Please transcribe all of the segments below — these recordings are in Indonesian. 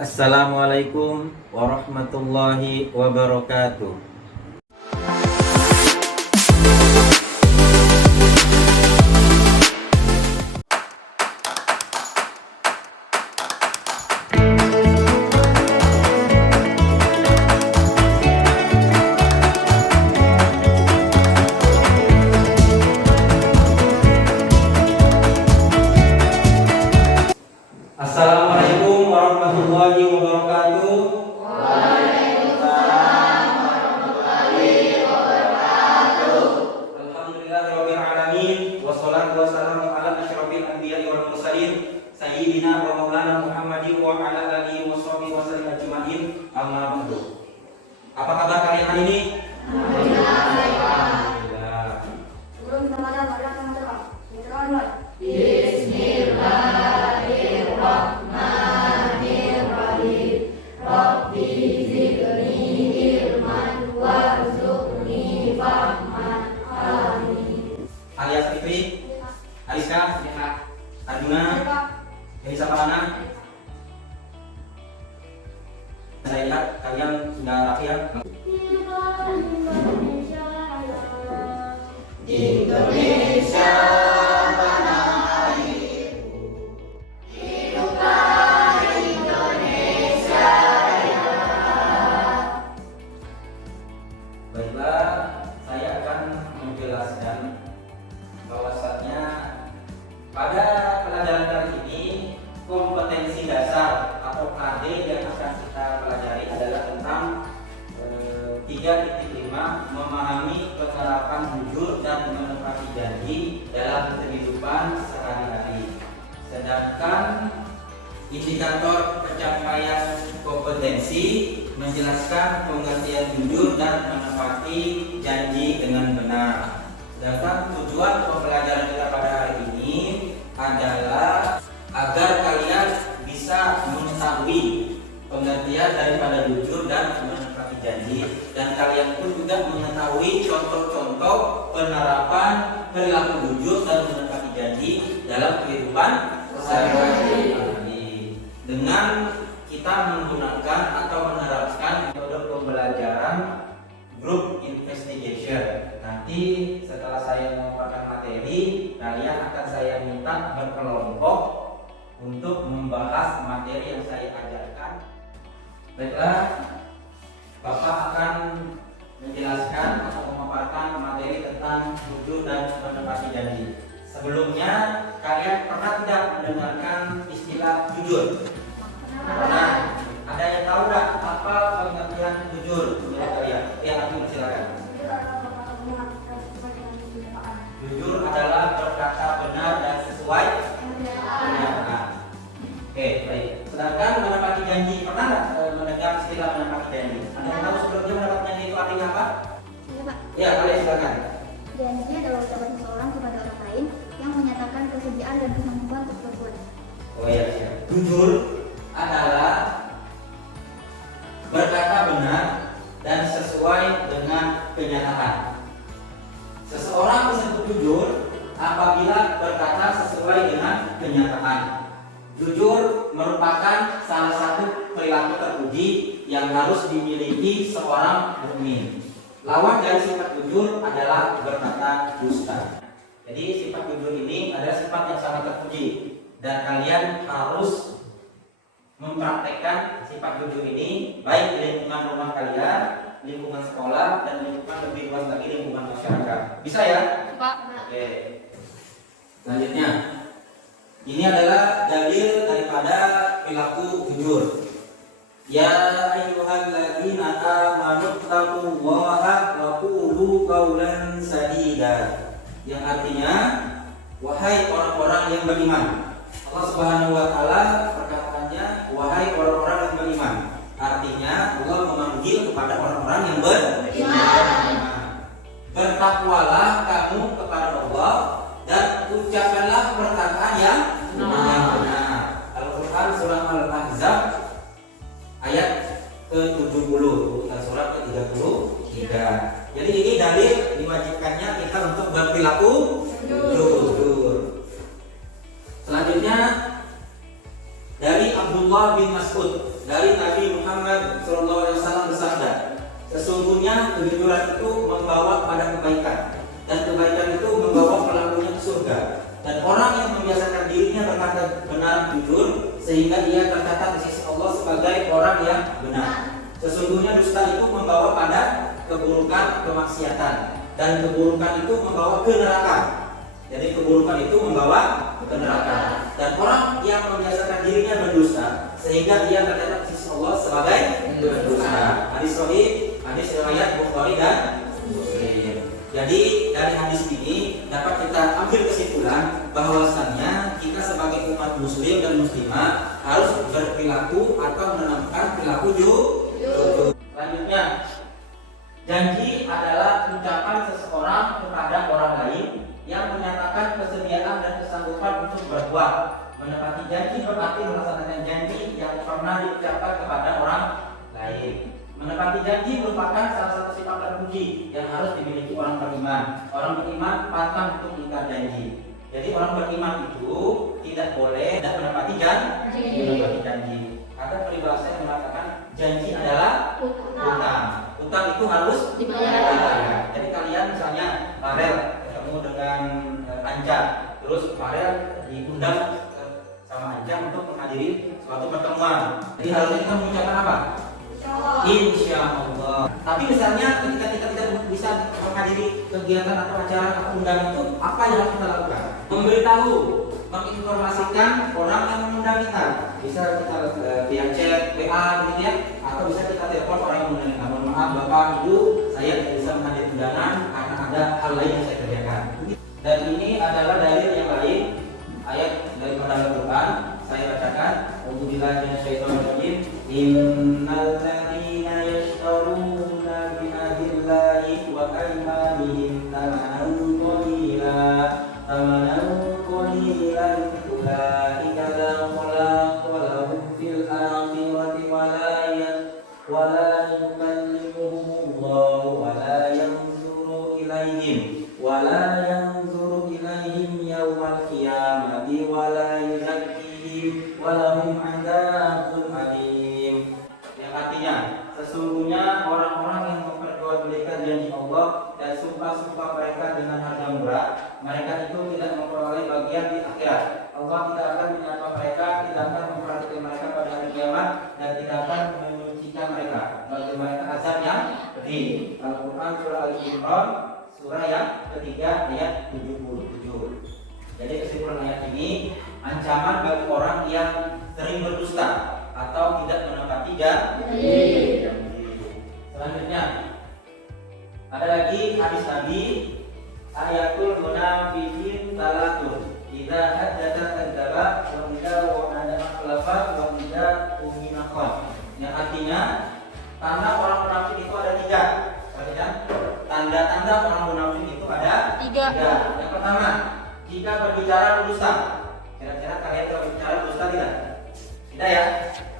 Assalamualaikum warahmatullahi wabarakatuh. Assalamualaikum warahmatullahi wabarakatuh. Waalaikumsalam warahmatullahi wabarakatuh. Alhamdulillahirabbil alamin wassalatu wassalamu ala asyrofil anbiya'i wal mursalin sayyidina wa maulana Muhammadin wa ala alihi washabihi wasallam ajmain. Amma ba'du. Apa kabar kalian hari ini? Alhamdulillah. Sebelum kita belajar, mari kita mengucapkan bismillahirrahmanirrahim. Bismillahirrahmanirrahim. Rabbi zidni ilman warzuqni fahman. Amin. Alias Fitri, Aliska, Arjuna, Elisa Parana. Saya lihat kalian sudah rapi ya. Indonesia tanah airku, hiduplah Indonesia Raya. Baiklah, saya akan menjelaskan bahwasannya pada pelajaran kali ini kompetensi dasar atau KD yang akan kita pelajari adalah tentang 3.5 memahami penerapan jujur dan menepati janji dalam kehidupan sehari-hari. Sedangkan indikator pencapaian kompetensi menjelaskan pengertian jujur dan menepati janji dengan benar. Sedangkan tujuan pembelajaran kita pada hari ini adalah agar kalian bisa mengetahui pengertian daripada jujur dan menepati janji, dan kalian pun juga mengetahui contoh-contoh penerapan perilaku jujur dan menepati janji dalam kehidupan sehari-hari dengan kita menggunakan atau menerapkan metode pembelajaran group investigation. Nanti setelah saya memaparkan materi, kalian akan saya minta berkelompok untuk membahas materi yang saya ajarkan. Baiklah, Bapak akan menjelaskan atau memaparkan materi tentang jujur dan menepati janji. Sebelumnya, kalian pernah tidak mendengarkan istilah jujur? Nah, ada yang tahu nggak apa pengertian jujur menurut kalian? Ya, aku silakan. Jujur adalah berkata benar dan sesuai kenyataan. Oke, baik. Sedangkan menepati janji, pernah nggak mendengar istilah menepati janji? Ada yang tahu sebelumnya menepati janji itu artinya apa? Iya, Pak. Ya, kalian silakan. Janji adalah ucapan seseorang kepada orang lain yang menyatakan kesediaan dan kemampuan untuk berbuat. Oh iya, siap. Jujur adalah berkata benar dan sesuai dengan kenyataan. Seseorang disebut jujur apabila berkata sesuai dengan kenyataan. Jujur merupakan salah satu perilaku terpuji yang harus dimiliki seorang mukmin. Lawan dari sifat jujur adalah berkata dusta. Jadi sifat jujur ini adalah sifat yang sangat terpuji, dan kalian harus mempraktekkan sifat jujur ini baik di lingkungan rumah kalian, lingkungan sekolah, dan lingkungan lebih luas lagi lingkungan masyarakat. Bisa ya? Pak. Oke. Selanjutnya, ini adalah dalil daripada perilaku jujur. Ya ayyuhalladzina amanu taqullaha wa qulu qawlan sadida. Yang artinya, wahai orang-orang yang beriman. Allah Subhanahu wa taala perkataannya, wahai orang-orang yang beriman. Artinya Allah memanggil kepada orang-orang yang beriman. Bertakwalah kamu kepada Allah dan ucapkanlah perkataan yang benar. Al-Qur'an surah Al-Ahzab ayat ke-70 dan surah ke-33. Jadi ini dalil diwajibkannya kita untuk berperilaku jujur. Selanjutnya dari Abdullah bin Mas'ud dari Nabi Muhammad SAW bersabda, sesungguhnya kejujuran itu membawa pada kebaikan, dan kebaikan itu membawa pelakunya ke surga. Dan orang yang membiasakan dirinya berkata benar jujur, sehingga ia tercatat di sisi Allah sebagai orang yang benar. Sesungguhnya dusta itu membawa pada keburukan, kemaksiatan, dan keburukan itu membawa ke neraka. Jadi keburukan itu membawa ke neraka. Dan orang yang membiasakan dirinya berdusta, sehingga ia tercatat di sisi Allah sebagai berdusta. Hadis sahih, hadis riwayat Bukhari dan Muslim. Jadi dari hadis ini dapat kita ambil kesimpulan bahwasannya kita sebagai umat muslim dan muslimah harus berperilaku atau menanamkan perilaku jujur. Selanjutnya, janji adalah ucapan seseorang kepada orang lain yang menyatakan kesediaan dan kesanggupan untuk berbuat. Menepati janji berarti melaksanakan janji yang pernah diucapkan kepada orang lain. Menepati janji merupakan salah satu sifat terpuji yang harus dimiliki orang beriman. Orang beriman pantang untuk ingkar janji. Jadi orang beriman itu tidak boleh tidak menepati janji. Ada peribahasa yang mengatakan janji adalah utang. Utang itu harus dibayar. Jadi kalian misalnya Farel ketemu dengan Anja, terus Farel diundang sama Anja untuk menghadiri suatu pertemuan. Jadi harusnya kita mengucapkan apa? Insya Allah. Tapi misalnya ketika kita tidak bisa menghadiri kegiatan atau acara atau undangan itu, apa yang harus kita lakukan? Memberitahu, menginformasikan orang yang mengundang kita. Bisa kita via chat, WA, gitu ya, atau bisa kita telepon orang yang mengundang kita. Mohon maaf Bapak, Ibu, saya tidak bisa menghadiri undangan karena ada hal lain yang saya kerjakan. Dan ini adalah dalil yang lain, ayat dari Al-Quran. Saya bacakan. Auzubillahi minasyaitonirrajim. Innal ladzina yashtaruna bi ahdillahi wa aymanihim thamanan qalilan ulaika la khalaqa lahum fil akhirati wa la yukallimuhumullahu wa la yanzuru ilaihim yawmal qiyamati wa la yuzakkihim wa lahum 'adzabun alim. Yang artinya, sesungguhnya orang-orang yang memperjualbelikan janji Allah dan sumpah-sumpah mereka dengan harga murah, mereka itu tidak memperoleh bagian di akhirat. Allah tidak akan menyapa mereka, tidak akan memperhatikan mereka pada hari kiamat, dan tidak akan menyucikan mereka. Bagi mereka azab yang pedih. Al-Quran surah Al-Imran surah yang ketiga ayat 77. Jadi kesimpulan ayat ini, ancaman bagi orang yang sering berdusta atau tidak menepati janji. Selanjutnya ada lagi hadis Nabi, ayatul munafiqin salatun, idza haddatsa kadzdzaba wa idza wa'ada akhlafa wa idza umina khana. Yang artinya tanda orang munafik itu ada tiga. Tanda-tanda orang munafik itu ada tiga. Yang pertama, jika berbicara berdusta. Kira-kira kalian kalau berbicara berdusta tidak? Tidak ya?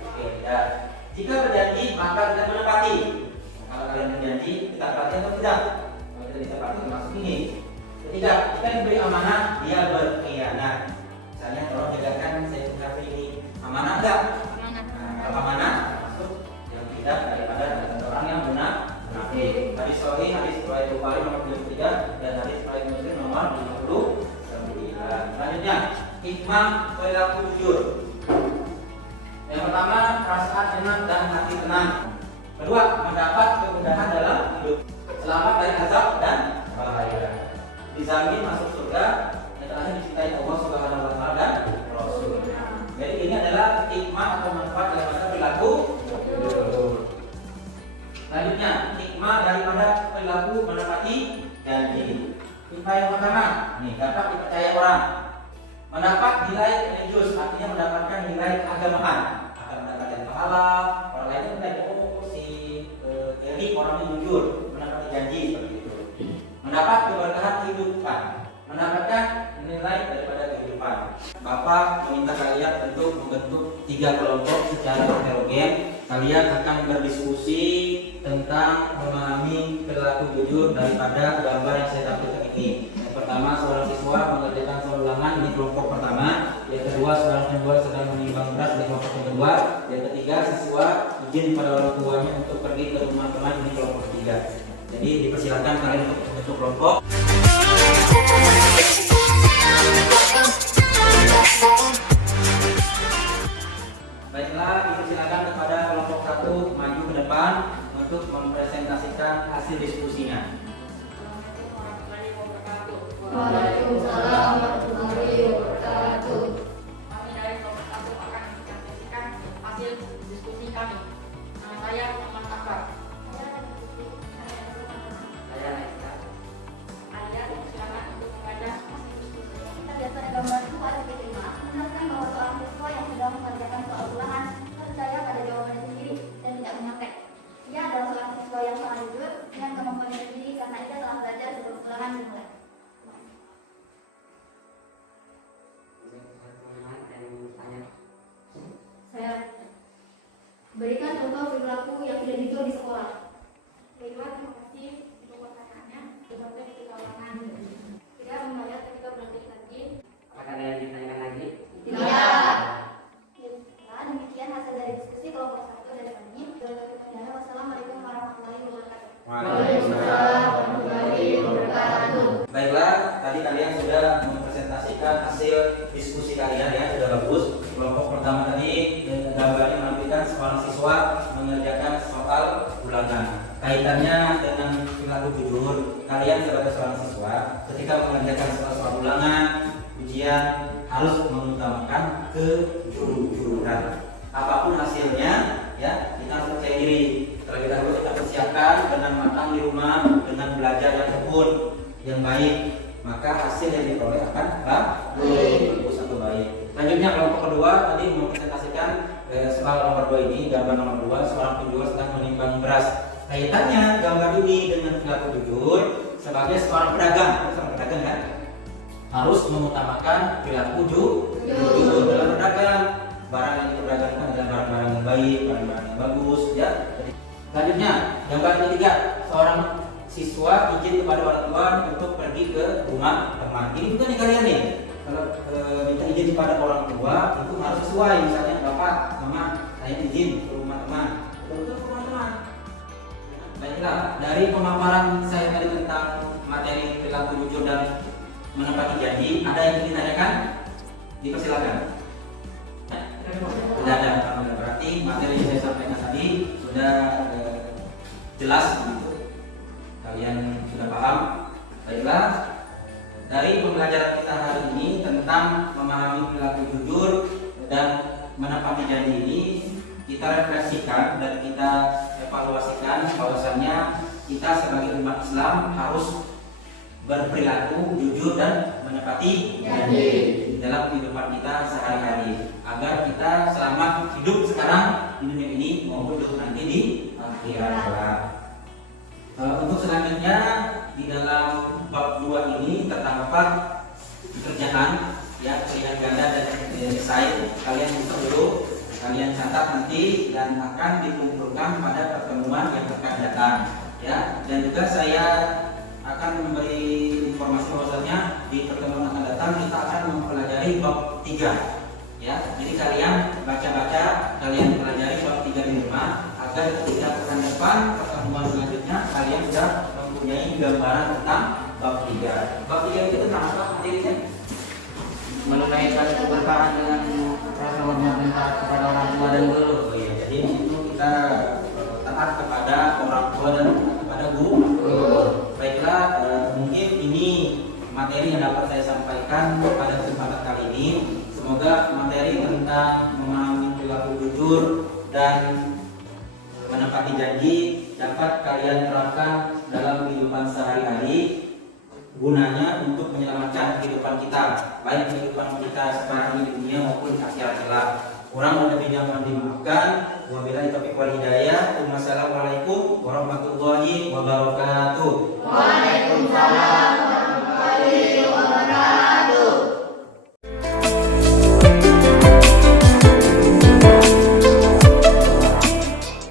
Oke, tidak. Jika berjanji maka tidak menepati. Kalau kalian berjanji, kita tepati atau tidak? Kalau tidak bisa pasti termasuk ini. Ketiga, jika diberi amanah, dia berkhianat. Misalnya tolong jagakan saya punya ini, amanah enggak? Nah, kalau amanah masuk yang tidak daripada orang yang munafik. Hadis sahih, hadis riwayat Bukhari nomor 73 dan hadis riwayat Muslim nomor 59. Selanjutnya, hikmah perilaku jujur. Yang pertama, perasaan enak dan hati tenang. Kedua, mendapat kemudahan dalam hidup, selamat dari azab dan bahaya, dijamin masuk surga, dan terakhir dicintai Allah Subhanahu wa taala dan Rasul. Jadi ini adalah hikmah atau manfaat daripada perilaku jujur. Selanjutnya, hikmah daripada perilaku menepati janji. Hikmah yang pertama, nih dapat dipercaya orang, mendapat nilai religius, artinya mendapatkan nilai keagamaan, akan mendapatkan pahala. Orang lain menilai jadi orang yang jujur, menepati janji seperti itu. Mendapat keberkahan kehidupan, mendapatkan nilai daripada kehidupan. Bapak meminta kalian untuk membentuk 3 kelompok secara heterogen. Kalian akan berdiskusi tentang memahami perilaku jujur daripada gambar yang saya tampilkan ini. Yang pertama Pertama, seorang siswa mengerjakan soal ulangan di kelompok pertama. Yang kedua, seorang penjual sedang menimbang beras di kelompok yang kedua. Yang ketiga, siswa izin pada orang tuanya untuk pergi ke rumah teman di kelompok ketiga. Jadi dipersilakan kalian untuk membentuk kelompok. Baiklah, dipersilakan kepada kelompok 1 maju ke depan untuk mempresentasikan hasil diskusinya. Waalaikumsalam warahmatullahi wabarakatuh. Kami dari kelompok 1 akan menyampaikan hasil diskusi kami. Nama saya Muhammad Akbar. Saya Naisa. Kalian silakan untuk membaca hasil diskusi. Kita lihat pada gambar 2 dan 5. Menunjukkan bahwa seorang siswa yang sedang mengerjakan soal ulangan percaya pada jawabannya sendiri dan tidak menyontek. Ia adalah seorang siswa yang sangat jujur dengan kemampuannya sendiri karena ia telah belajar sebelum ulangan dimulai. Saya berikan contoh perilaku yang tidak jujur di sekolah. Baiklah, terima kasih untuk pertanyaannya. Sebagai ketika ulangan tidak membayar ketika berhenti lagi. Apakah ada yang ditanyakan lagi? Tidak. Nah, demikian hasil dari diskusi kelompok 1 dari kami. Wassalamualaikum warahmatullahi wabarakatuh. Waalaikumsalam warahmatullahi wabarakatuh. Baiklah, tadi kalian sudah mempresentasikan hasil diskusi kalian ya, sudah bagus. Kelompok pertama tadi gambarnya menampilkan seorang siswa mengerjakan soal ulangan. Kaitannya dengan perilaku jujur, kalian sebagai seorang siswa ketika mengerjakan soal ulangan, ujian harus mengutamakan kejujuran. Apapun hasilnya, ya kita harus percaya diri. Terlebih dahulu kita persiapkan dengan matang di rumah dengan belajar yang tekun, yang baik, maka hasil yang diperoleh akan bagus atau baik. Selanjutnya kelompok kedua tadi mempresentasikan soal nomor 2 ini, gambar nomor 2, seorang penjual sedang menimbang beras. Kaitannya gambar ini dengan perilaku jujur sebagai seorang pedagang, kan? Harus mengutamakan perilaku jujur dalam berdagang. Barang yang diperdagangkan adalah barang-barang yang baik, barang-barang yang bagus, ya. Selanjutnya, gambar ketiga, seorang siswa izin kepada orang tua untuk pergi ke rumah teman. Ini juga nih kalian nih. Kalau minta izin kepada orang tua itu harus sesuai. Misalnya bapak, mama, saya izin ke rumah teman. Betul ke rumah teman. Baiklah, dari pemaparan saya tadi tentang materi perilaku jujur dan menepati janji, ada yang ingin ditanyakan? Dipersilakan. Tidak ada, berarti materi yang saya sampaikan tadi sudah jelas gitu. Kalian sudah paham? Baiklah, dari pembelajaran kita hari ini tentang memahami perilaku jujur dan menepati janji ini, kita refleksikan dan kita evaluasikan bahwasannya kita sebagai umat Islam harus berperilaku jujur dan menepati janji dalam kehidupan kita sehari-hari agar kita selamat hidup sekarang di dunia ini maupun hidup nanti di akhirat. Untuk selanjutnya di dalam bab 2 ini terdapat pekerjaan ya, pilihan ganda dan esai. Kalian buka dulu, kalian catat nanti dan akan dikumpulkan pada pertemuan yang akan datang ya. Dan juga saya akan memberi informasi bahwasanya di pertemuan akan datang kita akan mempelajari bab 3 ya. Jadi kalian baca-baca, kalian pelajari bab 3 di rumah agar ketika pekan depan pertemuan selanjutnya kalian sudah mempunyai gambaran tentang bab 3. Bab 3 itu tentang apa materinya? Menunaikan keberkahan dengan rasa hormat dan taat kepada orang tua dan guru. Oh iya, jadi itu kita taat kepada orang tua dan kepada guru. Baiklah, mungkin ini materi yang dapat saya sampaikan pada kesempatan kali ini. Semoga materi tentang memahami perilaku jujur dan menepati janji dapat kalian terapkan dalam kehidupan sehari-hari, gunanya untuk menyelamatkan kehidupan kita, baik kehidupan kita sekarang ini di dunia maupun di akhirat kelak. Kurang lebihnya mohon dimaafkan. Wabillahi taufiq wal hidayah. Wassalamualaikum warahmatullahi wabarakatuh.